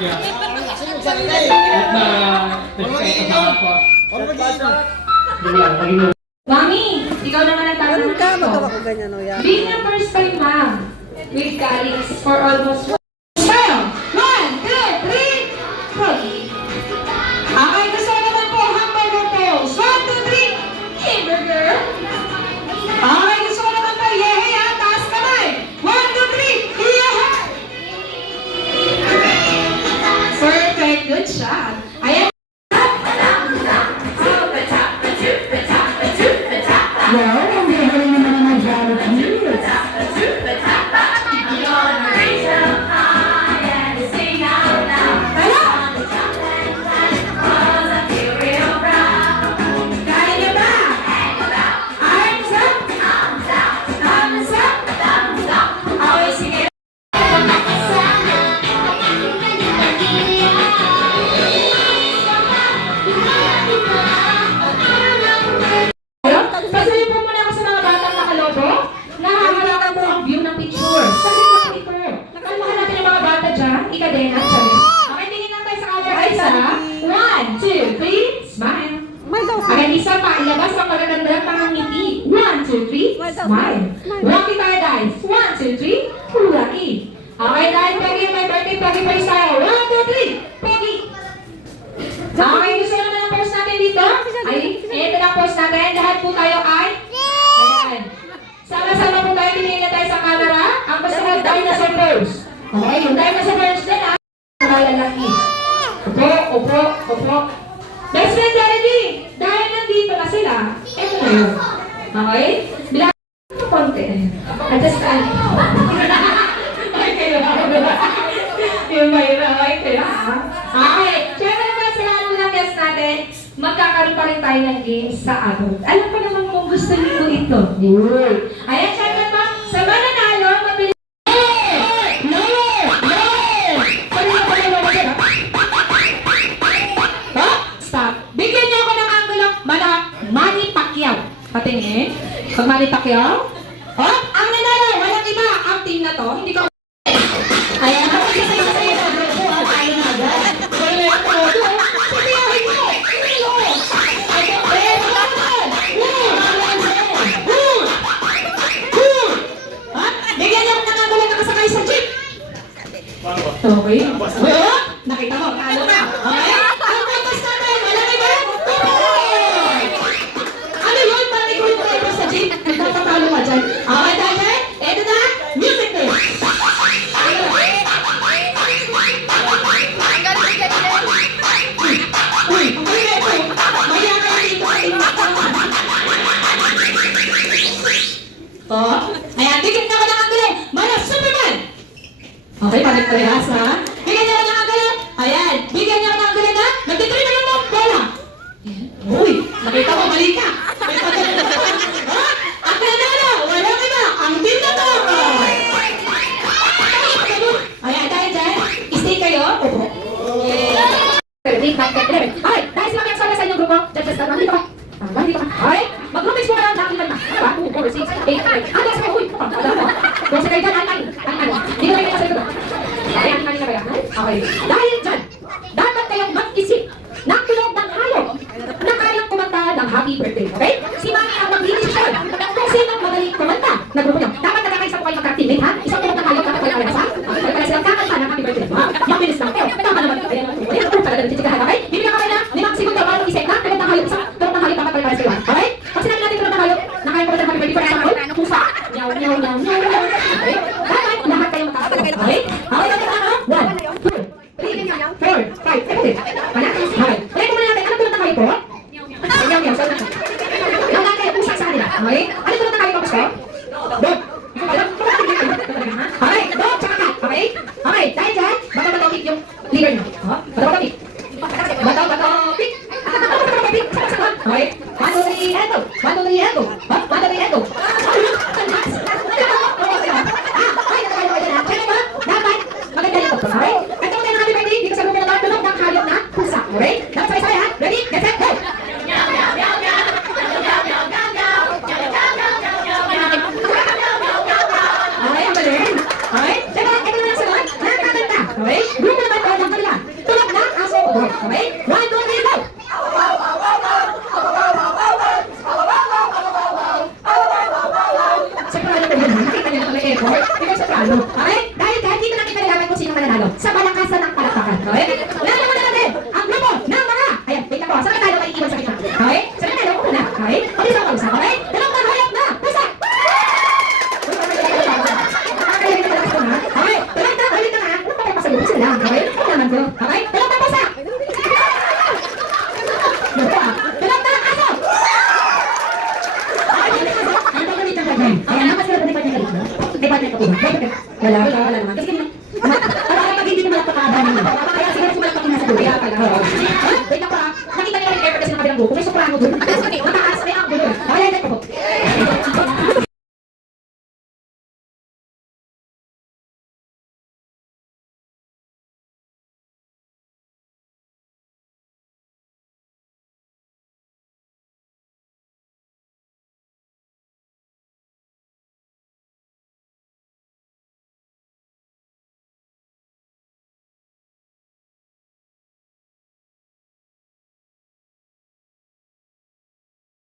Mami, ikaw naman ang tanong ka, magawa ko ganyan, o yan. Being a first time mom with colleagues for almost 1, 2, 3, Pogi. Okay, gusto ko naman po hamburger toast. 1, 2, 3, hamburger. Okay, gusto ko naman po yehe ha, taas kamay. 1, 2, 3, yehe. Perfect, good shot. Ayan. Wow, ang galing naman ang Jollibee. Smile. Rocky Paradise. 1, 2, 3. Lucky. Okay, dahil Pogi yung may birthday, Pogi pa tayo. 1, 2, 3. Pogi. Okay, gusto naman ang post natin dito? Ay, ito na post natin. Lahat po tayo ay? Ayan. Sama-sama po tayo, tingin na tayo sa camera. Ang kasunod, dinosaur pose. Okay, yung dinosaur pose din ah. Malalaki. Upo. Best friend Jollibee. Dahil nandito na sila, ito na yun. Okay? Bilang konti. Adjust ka. Okay lang. Yung mahirap. Okay lang. Okay. Siyempre naman sa lahat ng guests natin, magkakaroon pa rin tayo ng games sa adult. Alam ko naman kung gusto niyo po ito. Ayan, siyempre pa, sa mananalo, mabilis. No! Stop. Bigyan niyo ako ng angulo. Manny Pacquiao. Patingin. Pag Manny Pacquiao. Oh, ang nanalo, walang iba. Ang team na to, hindi ko. Ayan, kapag isa yung sa'yo na grupo, ayaw na agad. Wala ito. Sabihin mo. Bigyan niyo ng angulo na kasakay sa jeep. Okay. Nakita mo, paano ka? Okay? Ang contest natin, walang iba. Ano yun? Parang ikaw yung driver sa jeep. Nagpapatalo ka dyan. Okay, dahil? Ito na, music test. Uy, okay na ito. Maya kayo dito sa inyo. Ayan, bigyan na ko ng angulo. Mana, Superman. Okay, palit-parehas ha. Bigyan niyo ako ng angulo. Ayan, bigyan niyo ako ng angulo na nagtitry na yung bola. Uy, nakita mo, mali ka. Ang nanalo, walang iba. Ang team na to. Ayan, dahil, stay kayo. Opo. Okay, dahil sila kayo sa inyong grupo. Just nandito ka. Nandito ka. Okay, mag-groupies mo ka lang. Nakaliman na. 1, 2, 4, 6, 8, 9. Andas ka, uy. Kung sa kayo dyan, ang hindi ko kayo sa ito. Okay, ang kanina kaya. Okay. Dahil dyan, dapat kayong mag-isip ng tulog ng hayop na kayang kumanta ng happy birthday. Okay? Si Mami ang mag-iisip kung sinong magaling kumanta na grupo nyo. Dapat nagkakaisa po kayo magka-activate, ha? Isang tulog ng hayop, dapat kayo parehas, ha? Okay, para silang kakanta ng happy birthday. Mabilis lang kayo. Tama naman. Ayan ang tulog. Ayan, talaga nagtitikahan, okay? Bibigyan ka kayo na 5 segundo para mag-isip na tulog ng hayop. Isang tulog ng hayop, dapat kayo parehas kayo. Okay? Pag sinabi natin tulog ng hayop, na kayang kumanta ng happy birthday, parehas kayo. Pusa. Nyaw. Okay? Dapat lahat kayo magkakatawa. Okay? Okay, dapat ako. 1, 2, 3, 4, 5. Okay. Okay. Try ko muna natin. Ano tulog ng hayop po? Nyaw. Nyaw na kayo. Pusa sa kanila. Okay? Ano tulog ng hayop po? Gusto? Dog. Okay. Dog. Tsaka cat. Okay? Okay. Dahil dyan, bato-bato-pik yung leader nyo. Bato-bato-pik. Bato-bato-pik. Okay? 1, 2, 3, and go. 1, 2, 3, and go. 1, 2, 3, and go. Dapat maganda tenor, ikaw soprano. Okay? Dahil kahit dito natin malalaman kung sino mananalo. Sa balakasan ng palakpakan. Okay? Lalo mo na natin ang grupo ng mga, ayan, wait lang po, sa mananalo may iwan sa gitna. Okay? Sa mananalo ko muna. Okay? Pag-isa ko isa. Okay? Dalawang hayop na. Pusa! Okay? Dalawang hayop na nga. Huwag pa kayo pasalutin sila. Okay? Huwag naman ko. Okay? Dalawang pusa! Dalawang aso! Ayan, naman sila may partner ka dito. May partner ka po ba? Wala naman. Kasi parang pag hindi naman napakahaba naman. Kaya siguro sumalak ako nasa dulo. Kaya pala. Wait lang pa. Nakita niyo rin effort kasi ng kabilang grupo. May soprano doon.